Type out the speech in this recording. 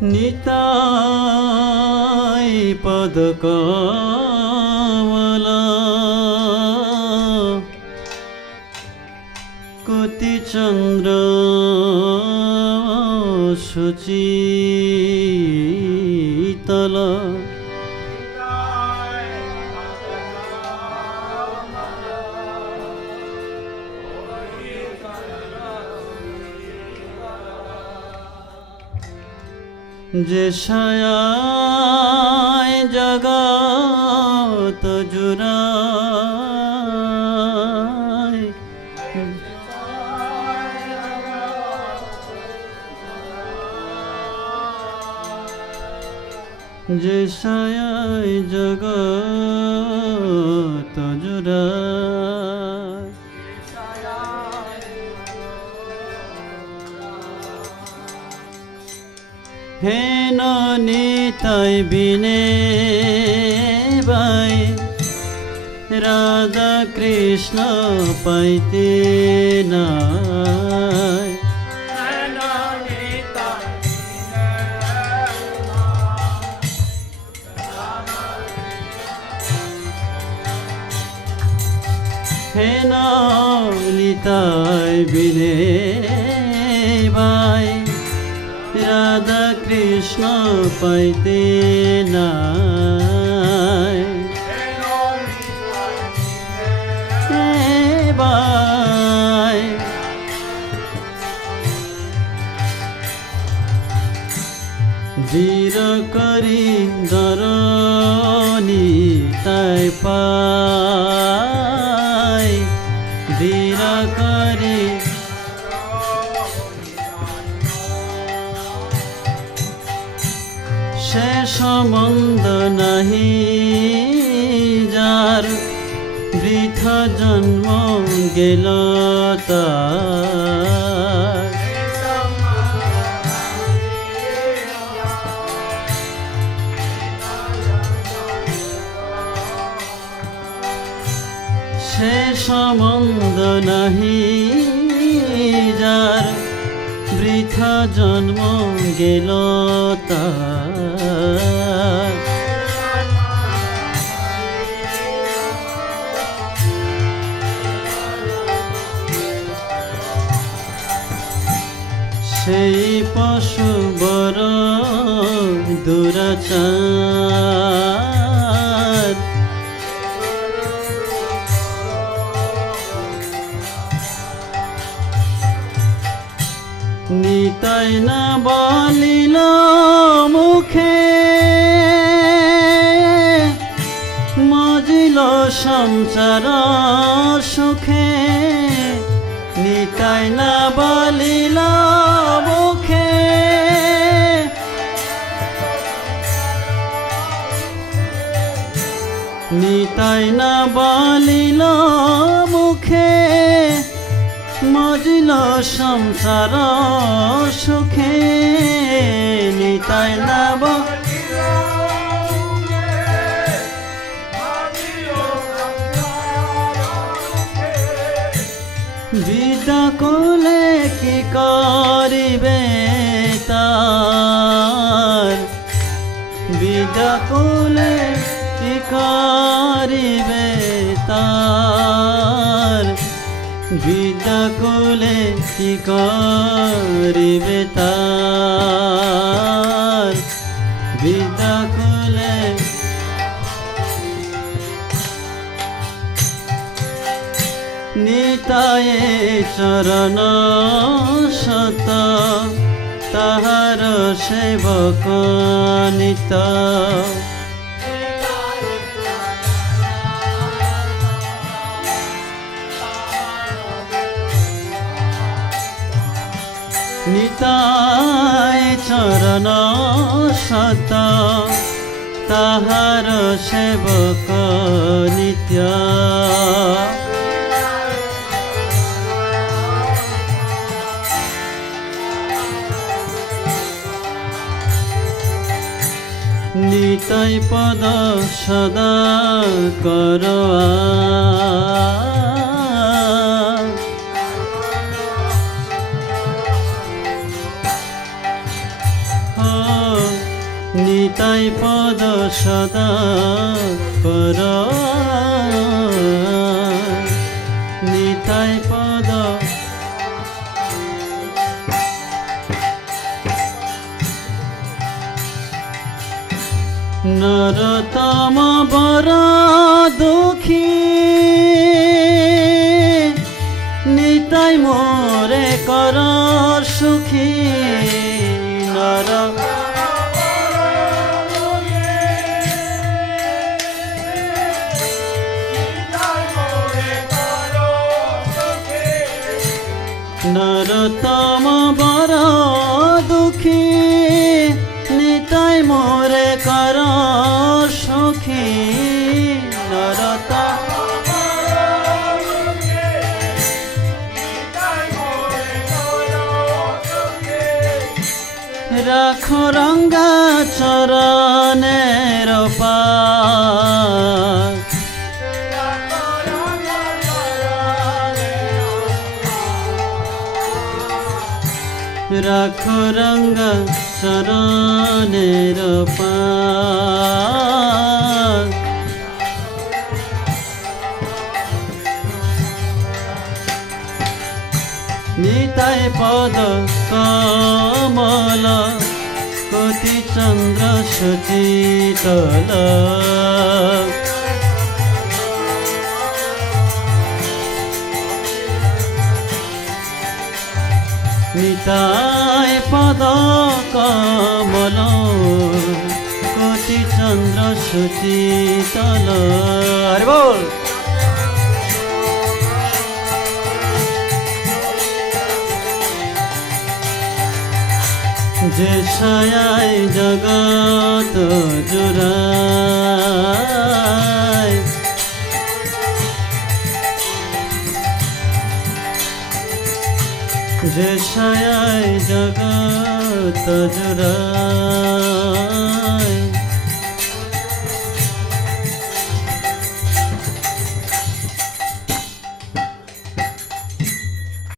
নিতাই পদকমলা কোটি চন্দ্র সুচিতল যে ছায়ায় জগৎ জুড়ায় যে ছায়ায় জগৎ জুড়ায় হেন নিতাই বিনে বাই রাধা কৃষ্ণ পাইতে নাই হেন নিতাই বিনে বাই রাধা কৃষ্ণ পাইতে নাই বাই ধীর করি দরনি তাই পাই ধীর করি সে সম্বন্ধ নাহি যার বৃথা জন্ম গেল তার সে সম্বন্ধ নাহি যার বৃথা জন্ম গেল তার সেই পশু বড় দুরাচার নিতাই না বলিল মুখে মজিল সংসার সুখে নিতাই না বলিল মুখে নিতাই না বলিল মুখে মজিল সংসার সুখে নিতাই না বিদ্যা কোলে কি করিবে তার বিদ্যা কোলে কি করিবে তার বিদ্যা কোলে কি করিবে তার বিদ্যা কোলে নিতায়ে চরণ সত তাহার সেবক নিত নিতাই চরণ সত তাহার সেবক নিত্য নিতাই পদ সদা কর নিতাই পদ সদা কর নিতাই পদ নরতম বর দুঃখী নিতাই মোরে কর সুখী নর নরতম বর দুঃখী নিতাই মোরে কর সুখী নরতম রাখো রঙ্গা চরণের পাশ রাখো রঙ্গা চরণের পাশ নিতাই পদ কমল কোটি চন্দ্র সুচিতল নিতাই পদ কমল কোটি চন্দ্র সুচিতল আরে বল যে ছায়ায় জগৎ জুড়ায় যে ছায়ায় জগৎ জুড়ায়